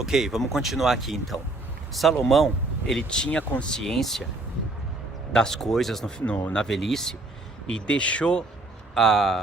Ok, vamos continuar aqui então. Salomão, ele tinha consciência das coisas na velhice e deixou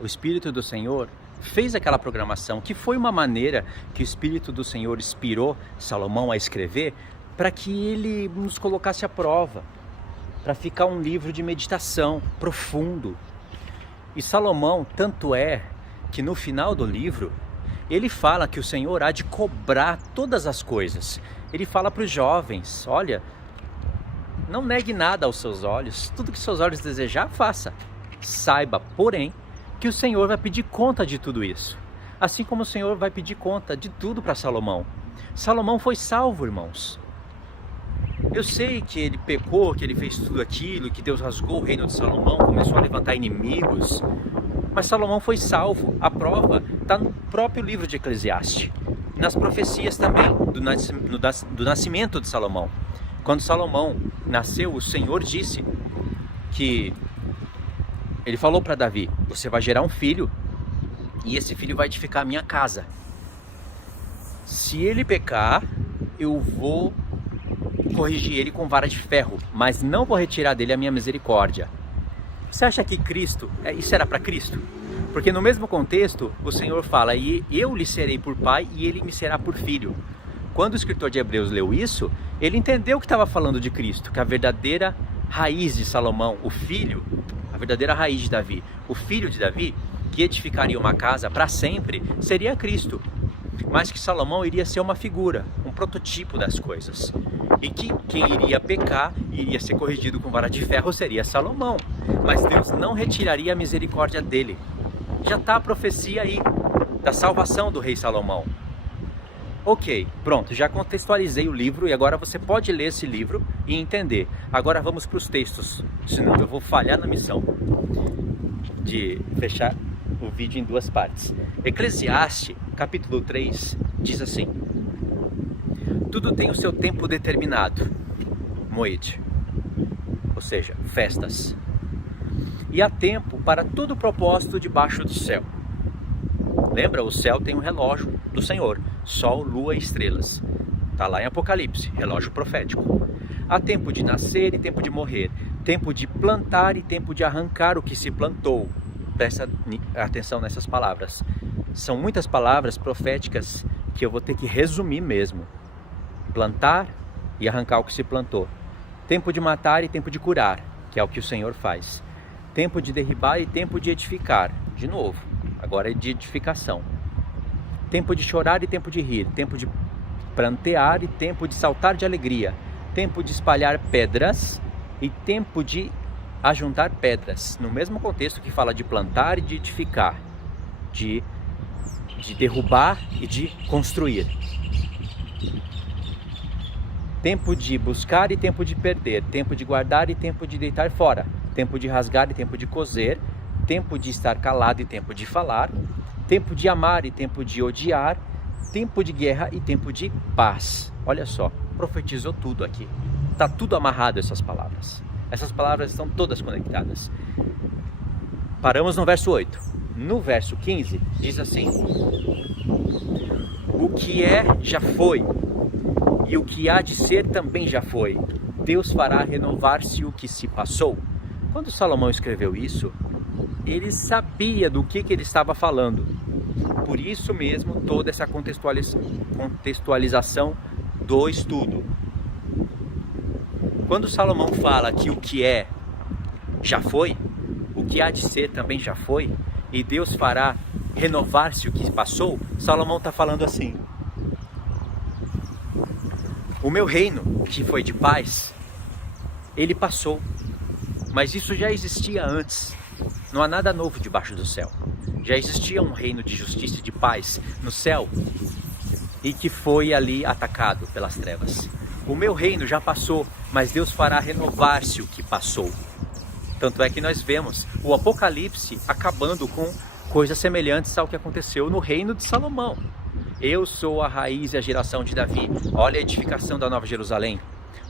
o Espírito do Senhor, fez aquela programação, que foi uma maneira que o Espírito do Senhor inspirou Salomão a escrever, para que ele nos colocasse à prova, para ficar um livro de meditação profundo. E Salomão, tanto é que no final do livro, ele fala que o Senhor há de cobrar todas as coisas. Ele fala para os jovens, olha, não negue nada aos seus olhos, tudo que seus olhos desejar, faça. Saiba, porém, que o Senhor vai pedir conta de tudo isso. Assim como o Senhor vai pedir conta de tudo para Salomão. Salomão foi salvo, irmãos. Eu sei que ele pecou, que ele fez tudo aquilo, que Deus rasgou o reino de Salomão, começou a levantar inimigos. Mas Salomão foi salvo. A prova está no próprio livro de Eclesiastes. Nas profecias também do nascimento de Salomão. Quando Salomão nasceu, o Senhor disse que... Ele falou para Davi, você vai gerar um filho e esse filho vai edificar a minha casa. Se ele pecar, eu vou corrigir ele com vara de ferro, mas não vou retirar dele a minha misericórdia. Você acha que Cristo, isso era para Cristo? Porque no mesmo contexto, o Senhor fala, e eu lhe serei por pai e ele me será por filho. Quando o escritor de Hebreus leu isso, ele entendeu que estava falando de Cristo, que a verdadeira raiz de Salomão, o filho, a verdadeira raiz de Davi, o filho de Davi, que edificaria uma casa para sempre, seria Cristo. Mas que Salomão iria ser uma figura, um prototipo das coisas. E que quem iria pecar, iria ser corrigido com vara de ferro, seria Salomão. Mas Deus não retiraria a misericórdia dele. Já está a profecia aí, da salvação do rei Salomão. Ok, pronto, já contextualizei o livro e agora você pode ler esse livro e entender. Agora vamos para os textos, senão eu vou falhar na missão de fechar o vídeo em duas partes. Eclesiastes, capítulo 3, diz assim: tudo tem o seu tempo determinado, moed, ou seja, festas. E há tempo para todo propósito debaixo do céu. Lembra, o céu tem um relógio do Senhor, sol, lua e estrelas. Está lá em Apocalipse, relógio profético. Há tempo de nascer e tempo de morrer, tempo de plantar e tempo de arrancar o que se plantou. Presta atenção nessas palavras. São muitas palavras proféticas que eu vou ter que resumir mesmo. Plantar e arrancar o que se plantou. Tempo de matar e tempo de curar, que é o que o Senhor faz. Tempo de derribar e tempo de edificar. De novo, agora é de edificação. Tempo de chorar e tempo de rir. Tempo de prantear e tempo de saltar de alegria. Tempo de espalhar pedras e tempo de ajuntar pedras. No mesmo contexto que fala de plantar e de edificar. De derrubar e de construir. Tempo de buscar e tempo de perder. Tempo de guardar e tempo de deitar fora. Tempo de rasgar e tempo de coser. Tempo de estar calado e tempo de falar. Tempo de amar e tempo de odiar. Tempo de guerra e tempo de paz. Olha só, profetizou tudo aqui. Está tudo amarrado essas palavras. Essas palavras estão todas conectadas. Paramos no verso 8. No verso 15 diz assim: o que é já foi, e o que há de ser também já foi. Deus fará renovar-se o que se passou. Quando Salomão escreveu isso, ele sabia do que ele estava falando. Por isso mesmo, toda essa contextualização do estudo. Quando Salomão fala que o que é já foi, o que há de ser também já foi, e Deus fará renovar-se o que passou, Salomão está falando assim: o meu reino, que foi de paz, ele passou, mas isso já existia antes. Não há nada novo debaixo do céu. Já existia um reino de justiça e de paz no céu e que foi ali atacado pelas trevas. O meu reino já passou, mas Deus fará renovar-se o que passou. Tanto é que nós vemos o Apocalipse acabando com coisas semelhantes ao que aconteceu no reino de Salomão. Eu sou a raiz e a geração de Davi. Olha a edificação da Nova Jerusalém.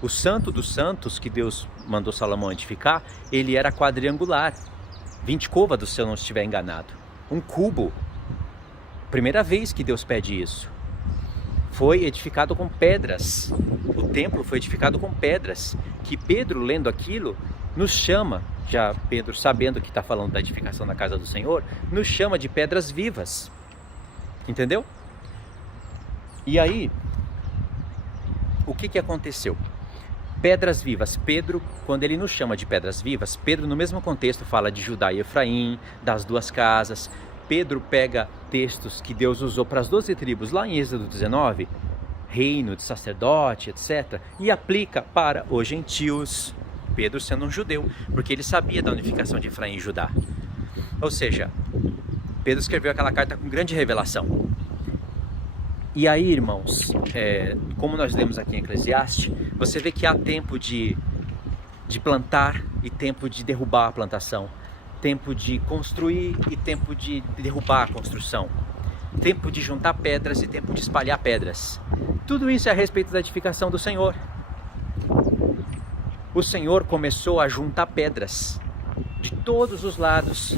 O santo dos santos que Deus mandou Salomão edificar, ele era quadrangular. 20 côvados, se eu não estiver enganado. Um cubo. Primeira vez que Deus pede isso. foi edificado com pedras. O templo foi edificado com pedras, que Pedro, lendo aquilo, nos chama, já Pedro sabendo que está falando da edificação da casa do Senhor, nos chama de pedras vivas. Entendeu? E aí, o que aconteceu? Pedras vivas. Pedro, quando ele nos chama de pedras vivas, Pedro no mesmo contexto fala de Judá e Efraim, das duas casas. Pedro pega textos que Deus usou para as 12 tribos lá em Êxodo 19, reino de sacerdote, etc., e aplica para os gentios. Pedro sendo um judeu, porque ele sabia da unificação de Efraim e Judá. Ou seja, Pedro escreveu aquela carta com grande revelação. E aí, irmãos, como nós lemos aqui em Eclesiastes, você vê que há tempo de plantar e tempo de derrubar a plantação, tempo de construir e tempo de derrubar a construção, tempo de juntar pedras e tempo de espalhar pedras. Tudo isso é a respeito da edificação do Senhor. O Senhor começou a juntar pedras de todos os lados,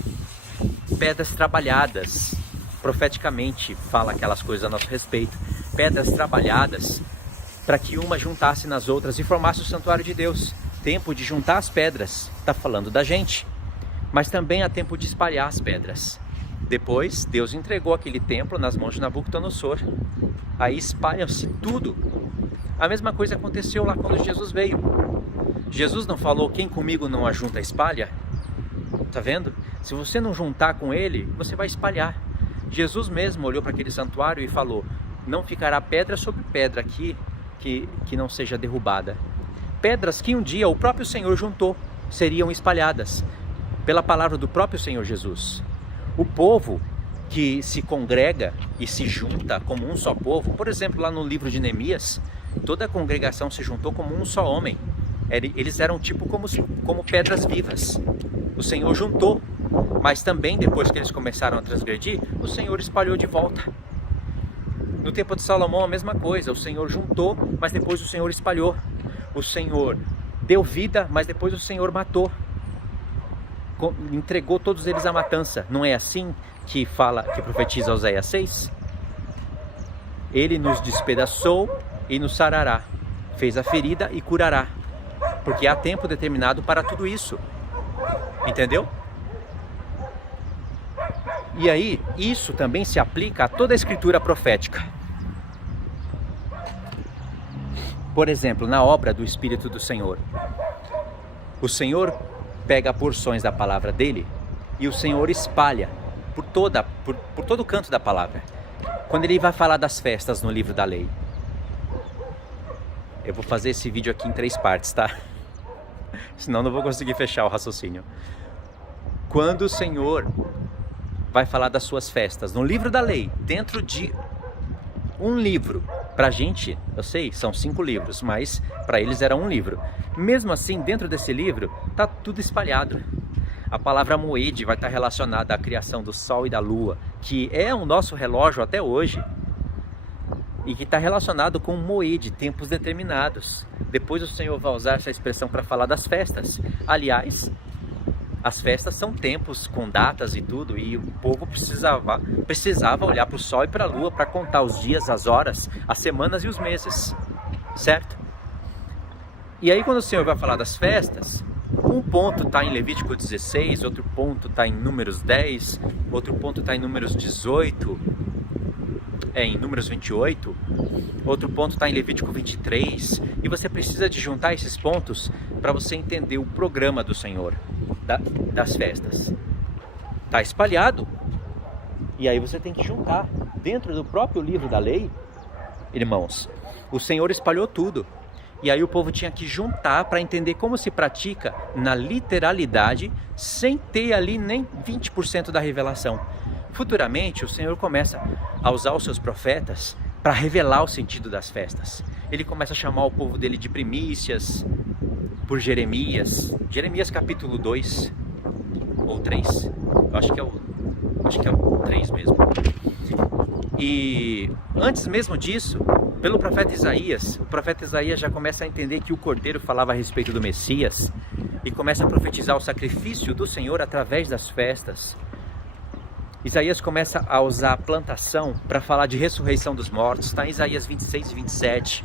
pedras trabalhadas. Profeticamente fala aquelas coisas a nosso respeito, pedras trabalhadas para que uma juntasse nas outras e formasse o santuário de Deus. Tempo de juntar as pedras, está falando da gente, mas também há tempo de espalhar as pedras. Depois Deus entregou aquele templo nas mãos de Nabucodonosor, aí espalham-se tudo. A mesma coisa aconteceu lá quando Jesus veio. Jesus não falou: quem comigo não ajunta espalha? Tá vendo? Se você não juntar com ele, você vai espalhar. Jesus mesmo olhou para aquele santuário e falou: não ficará pedra sobre pedra aqui que não seja derrubada. Pedras que um dia o próprio Senhor juntou seriam espalhadas pela palavra do próprio Senhor Jesus. O povo que se congrega e se junta como um só povo, por exemplo, lá no livro de Neemias, toda a congregação se juntou como um só homem. Eles eram tipo como pedras vivas. O Senhor juntou, mas também depois que eles começaram a transgredir, o Senhor espalhou de volta. No tempo de Salomão a mesma coisa, o Senhor juntou, mas depois o Senhor espalhou. O Senhor deu vida, mas depois o Senhor matou. Entregou todos eles à matança. Não é assim que profetiza Oséias 6? Ele nos despedaçou e nos sarará, fez a ferida e curará, porque há tempo determinado para tudo isso. Entendeu? E aí, isso também se aplica a toda a escritura profética. Por exemplo, na obra do Espírito do Senhor, o Senhor pega porções da palavra dele e o Senhor espalha por todo o canto da palavra. Quando ele vai falar das festas no livro da lei, eu vou fazer esse vídeo aqui em 3 partes, tá? Senão não vou conseguir fechar o raciocínio. Quando o Senhor vai falar das suas festas no livro da lei, dentro de um livro, pra gente, eu sei, são 5 livros, mas para eles era um livro. Mesmo assim, dentro desse livro, tá tudo espalhado. A palavra moed vai estar relacionada à criação do sol e da lua, que é o nosso relógio até hoje, e que está relacionado com moed, tempos determinados. Depois o Senhor vai usar essa expressão para falar das festas. Aliás, as festas são tempos com datas e tudo, e o povo precisava olhar para o sol e para a lua para contar os dias, as horas, as semanas e os meses, certo? E aí quando o Senhor vai falar das festas, um ponto está em Levítico 16, outro ponto está em Números 10, outro ponto está em Números 18, em Números 28, outro ponto está em Levítico 23, e você precisa de juntar esses pontos para você entender o programa do Senhor, das festas. Está espalhado, e aí você tem que juntar. Dentro do próprio livro da lei, irmãos, o Senhor espalhou tudo, e aí o povo tinha que juntar para entender como se pratica na literalidade, sem ter ali nem 20% da revelação. Futuramente o Senhor começa a usar os seus profetas para revelar o sentido das festas. Ele começa a chamar o povo dele de primícias, por Jeremias capítulo 2 ou 3, acho que é o 3 mesmo. E antes mesmo disso, pelo profeta Isaías, o profeta Isaías já começa a entender que o Cordeiro falava a respeito do Messias e começa a profetizar o sacrifício do Senhor através das festas. Isaías começa a usar a plantação para falar de ressurreição dos mortos, está em Isaías 26 e 27.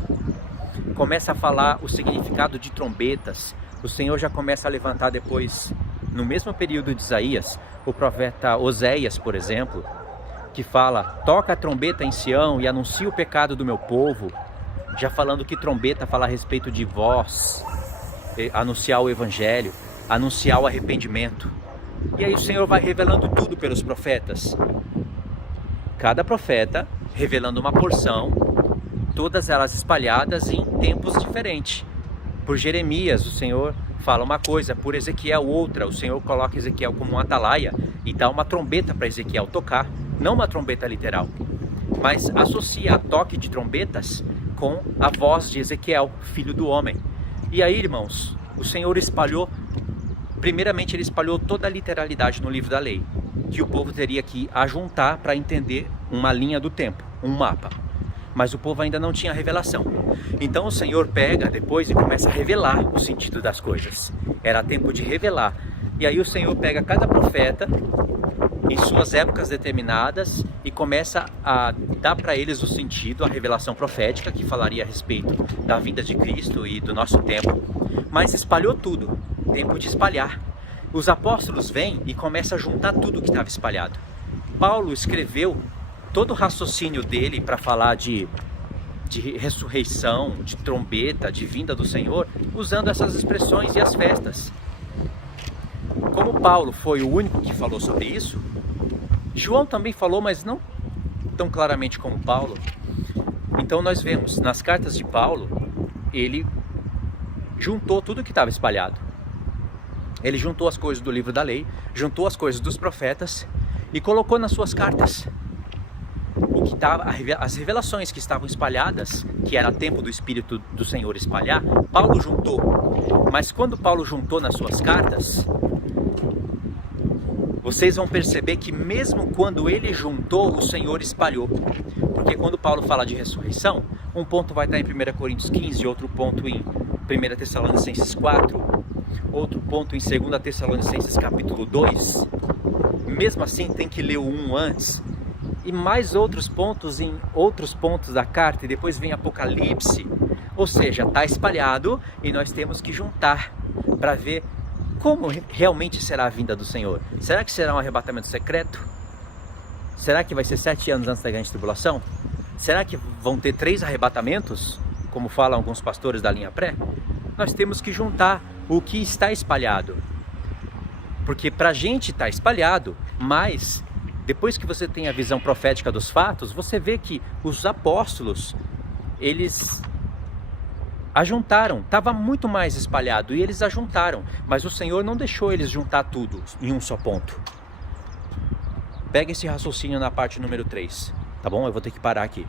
Começa a falar o significado de trombetas. O Senhor já começa a levantar depois, no mesmo período de Isaías, o profeta Oséias, por exemplo, que fala: toca a trombeta em Sião e anuncia o pecado do meu povo. Já falando que trombeta fala a respeito de voz, anunciar o evangelho, anunciar o arrependimento. E aí o Senhor vai revelando tudo pelos profetas. Cada profeta revelando uma porção, todas elas espalhadas em tempos diferentes. Por Jeremias, o Senhor fala uma coisa, por Ezequiel outra. O Senhor coloca Ezequiel como um atalaia e dá uma trombeta para Ezequiel tocar. Não uma trombeta literal, mas associa a toque de trombetas com a voz de Ezequiel, filho do homem. E aí, irmãos, o Senhor espalhou, primeiramente ele espalhou toda a literalidade no livro da lei, que o povo teria que ajuntar para entender uma linha do tempo, um mapa. Mas o povo ainda não tinha revelação. Então o Senhor pega depois e começa a revelar o sentido das coisas. Era tempo de revelar. E aí o Senhor pega cada profeta em suas épocas determinadas e começa a dar para eles o sentido, a revelação profética que falaria a respeito da vinda de Cristo e do nosso tempo. Mas espalhou tudo. Tempo de espalhar. Os apóstolos vêm e começam a juntar tudo que estava espalhado. Paulo escreveu todo o raciocínio dele para falar de ressurreição, de trombeta, de vinda do Senhor, usando essas expressões e as festas. Como Paulo foi o único que falou sobre isso, João também falou, mas não tão claramente como Paulo. Então nós vemos, nas cartas de Paulo, ele juntou tudo que estava espalhado. Ele juntou as coisas do livro da lei, juntou as coisas dos profetas e colocou nas suas cartas. As revelações que estavam espalhadas, que era tempo do Espírito do Senhor espalhar, Paulo juntou. Mas quando Paulo juntou nas suas cartas, vocês vão perceber que mesmo quando ele juntou, o Senhor espalhou. Porque quando Paulo fala de ressurreição, um ponto vai estar em 1 Coríntios 15, outro ponto em 1 Tessalonicenses 4, outro ponto em 2 Tessalonicenses capítulo 2. Mesmo assim tem que ler o 1 antes. E mais outros pontos em outros pontos da carta, e depois vem Apocalipse. Ou seja, está espalhado e nós temos que juntar para ver como realmente será a vinda do Senhor. Será que será um arrebatamento secreto? Será que vai ser 7 anos antes da grande tribulação? Será que vão ter 3 arrebatamentos, como falam alguns pastores da linha pré? Nós temos que juntar o que está espalhado. Porque para a gente está espalhado, mas depois que você tem a visão profética dos fatos, você vê que os apóstolos, eles ajuntaram, estava muito mais espalhado e eles ajuntaram, mas o Senhor não deixou eles juntar tudo em um só ponto. Pega esse raciocínio na parte número 3, tá bom? Eu vou ter que parar aqui.